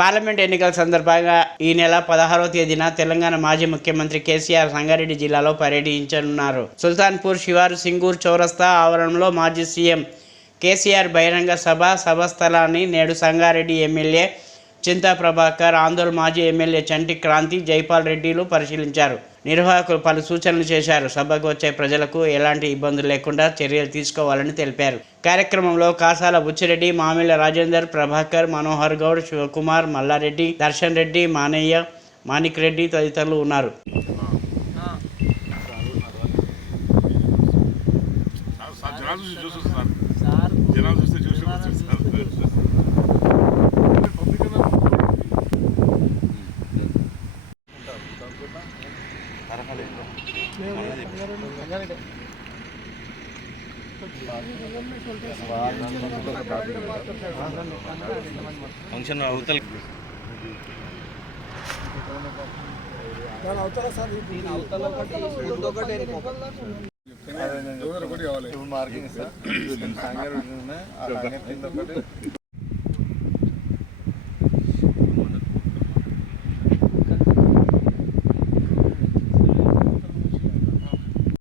Parliament ఎన్నికల సందర్భంగా ఈ నెల పదహారవ తేదీన తెలంగాణ మాజీ ముఖ్యమంత్రి కేసీఆర్ సంగారెడ్డి జిల్లాలో పర్యటించనున్నారు. సుల్తాన్పూర్ శివారు సింగూర్ చౌరస్తా ఆవరణలో మాజీ సీఎం కేసీఆర్ బహిరంగ సభ సభ స్థలాన్ని నేడు సంగారెడ్డి ఎమ్మెల్యే చింతా ప్రభాకర్ ఆందోళన మాజీ ఎమ్మెల్యే చంటి క్రాంతి జైపాల్ రెడ్డిలు పరిశీలించారు. నిర్వాహకులు పలు సూచనలు చేశారు. సభకు వచ్చే ప్రజలకు ఎలాంటి ఇబ్బందులు లేకుండా చర్యలు తీసుకోవాలని తెలిపారు. కార్యక్రమంలో కాసాల బుచ్చిరెడ్డి మామిళ్ళ రాజేందర్ ప్రభాకర్ మనోహర్ గౌడ్ శివకుమార్ మల్లారెడ్డి దర్శన్ రెడ్డి మానయ్య మాణిక్ రెడ్డి తదితరులు ఉన్నారు. ఫంక్షన్ అవతల మార్కింగ్ సార్